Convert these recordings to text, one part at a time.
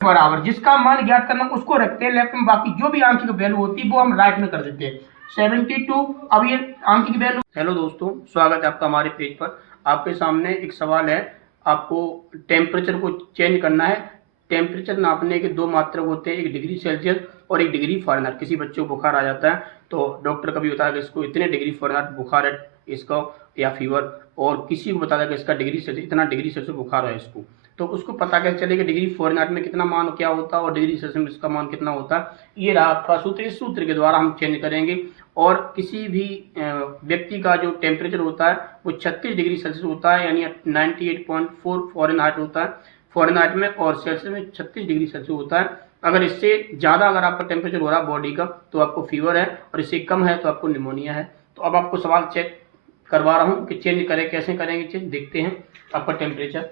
बराबर जिसका मान ज्ञात करना उसको रखते हैं लेफ्ट में, बाकी जो भी आंशिक वैल्यू होती है वो हम राइट में कर देते हैं। 72 अब ये आंशिक वैल्यू। हेलो दोस्तों, स्वागत है आपका हमारे पेज पर। आपके सामने एक सवाल है, आपको टेम्परेचर को चेंज करना है। टेम्परेचर नापने के दो मात्रक होते हैं, एक डिग्री सेल्सियस और एक डिग्री फ़ारेनहाइट। किसी बच्चे को बुखार आ जाता है तो डॉक्टर कभी बताया कि इसको इतने डिग्री फ़ारेनहाइट बुखार है इसका या फीवर, और किसी को बताया कि इसका डिग्री सेल्सियस इतना डिग्री सेल्सियस बुखार है इसको, तो उसको पता कैसे चलेगा डिग्री फ़ारेनहाइट में कितना मान क्या होता है और डिग्री सेल्सियस में इसका मान कितना होता है। ये रहा आपका सूत्र। इस सूत्र के द्वारा हम चेंज करेंगे। और किसी भी व्यक्ति का जो टेम्परेचर होता है वो 36 डिग्री सेल्सियस होता है, यानी 98.4 फ़ारेनहाइट होता है फ़ारेनहाइट में, और सेल्सियस में 36 डिग्री सेल्सियस होता है। अगर इससे ज़्यादा अगर आपका टेम्परेचर हो रहा है बॉडी का तो आपको फीवर है, और इससे कम है तो आपको निमोनिया है। तो अब आपको सवाल चेक करवा रहा हूँ कि चेंज करें, कैसे करेंगे चेंज, देखते हैं। आपका टेम्परेचर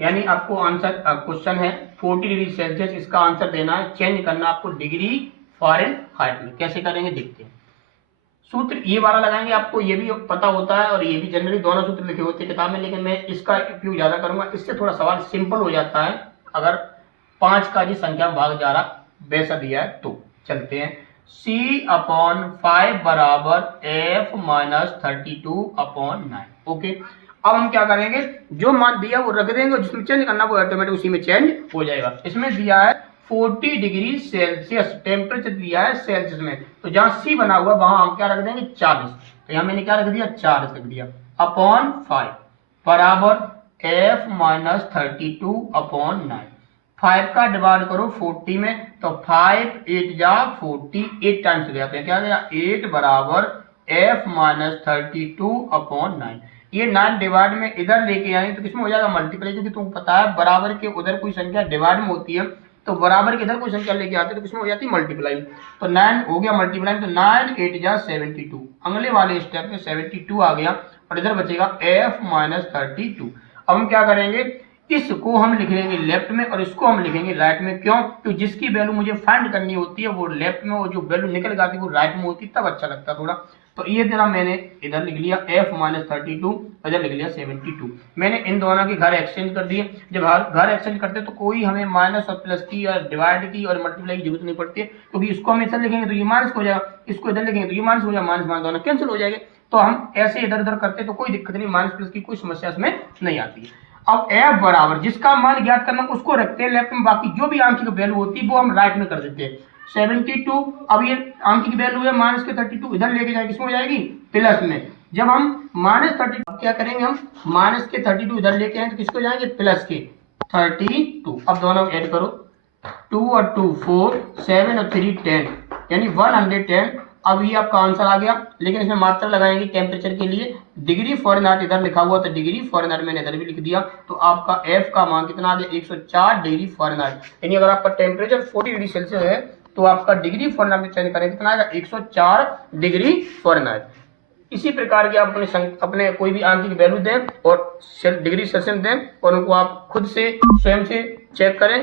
यानी आपको आंसर क्वेश्चन है 40 डिग्री सेल्सियस, इसका आंसर देना है, चेंज करना आपको डिग्री फ़ारेनहाइट में। कैसे करेंगे देखते हैं। सूत्र ये वाला लगाएंगे, आपको ये भी पता होता है और ये भी जनरली दोनों सूत्र लिखे होते हैं किताब में, लेकिन मैं इसका उपयोग ज्यादा करूंगा, इससे थोड़ा सवाल सिंपल हो जाता है। अगर 5 का जी संख्या में भाग जा रहा वैसा दिया है तो चलते हैं। C/5 बराबर F माइनस 32/9। ओके, अब हम क्या करेंगे, जो मान दिया वो रख देंगे, जिसमें चेंज करना वो ऑटोमेटिक उसी में चेंज हो जाएगा। इसमें दिया है 40 डिग्री सेल्सियस, टेम्परेचर दिया है सेल्सियस में, तो जहां सी बना हुआ वहां हम क्या रख देंगे 40। तो यहां मैंने क्या रख दिया 40 रख दिया, अपॉन 5 बराबर F माइनस 32/9। 5 का डिवाइड करो 40 में, तो 5 8 जा 40, 8 टाइम्स गया तो क्या गया 8 बराबर F माइनस 32/9। ये 9 डिवाइड में इधर लेके आए तो किसमें हो जाएगा मल्टीप्लाई, क्योंकि तुमको पता है बराबर के उधर कोई संख्या डिवाइड में होती है तो बराबर के इधर कोई संख्या लेके आते तो किसमें हो जाती है मल्टीप्लाई। तो 9 हो गया मल्टीप्लाई, तो 9 8 जा 72, अगले वाले स्टेप में 72 आ गया और इधर बचेगा F माइनस 32। अब हम क्या करेंगे, इसको हम लिख लेंगे लेफ्ट में और इसको हम लिखेंगे राइट में। क्यों? क्योंकि जिसकी वैल्यू मुझे फाइंड करनी होती है वो लेफ्ट में, और जो वैल्यू निकल जाती है वो राइट में होती है, तब अच्छा लगता है थोड़ा। तो ये जरा मैंने इधर लिख लिया F माइनस 32, इधर लिख लिया 72। मैंने इन दोनों के घर एक्सचेंज कर दिए। जब घर एक्सचेंज करते तो कोई हमें माइनस और प्लस की या डिवाइड की और मल्टीप्लाई की जरूरत नहीं पड़ती है, क्योंकि इसको हम इधर लिखेंगे तो ये माइनस हो जाएगा, इसको इधर लिखेंगे तो ये माइनस हो जाएगा, माइनस माइनस दोनों कैंसिल हो जाएंगे। तो हम ऐसे इधर उधर करते तो कोई दिक्कत नहीं, माइनस प्लस की कोई समस्या इसमें नहीं आती है। अब F बराबर जिसका मान ज्ञात करना उसको रखते हैं लेफ्ट में, बाकी जो भी आंशिक वैल्यू होती है वो हम राइट में कर देते हैं। 72 अब ये आंशिक वैल्यू है माइनस के 32, इधर लेके जाएगी किसमें हो जाएगी प्लस में। जब हम माइनस 32 क्या करेंगे, हम माइनस के 32 इधर लेके आए तो किसको जाएंगे प्लस के 32। अब दोनों ऐड करो, 2 और 2 4, 7 और 3 10, यानी 110। अब ये आपका आंसर आ गया, लेकिन इसमें मात्रा लगाएंगे टेम्परेचर के लिए। डिग्री फ़ारेनहाइट इधर लिखा हुआ तो डिग्री फ़ारेनहाइट मैंने इधर भी लिख दिया, तो आपका F का मान कितना आ गया 104 डिग्री फ़ारेनहाइट। यानी अगर आपका टेम्परेचर 40 डिग्री सेल्सियस है तो आपका डिग्री फ़ारेनहाइट में चेंज करें कितना आएगा 104 डिग्री फ़ारेनहाइट। इसी प्रकार की आप अपने कोई भी आंशिक वैल्यू दें और डिग्री सेल्सियस दें और उनको आप खुद से स्वयं से चेक करें।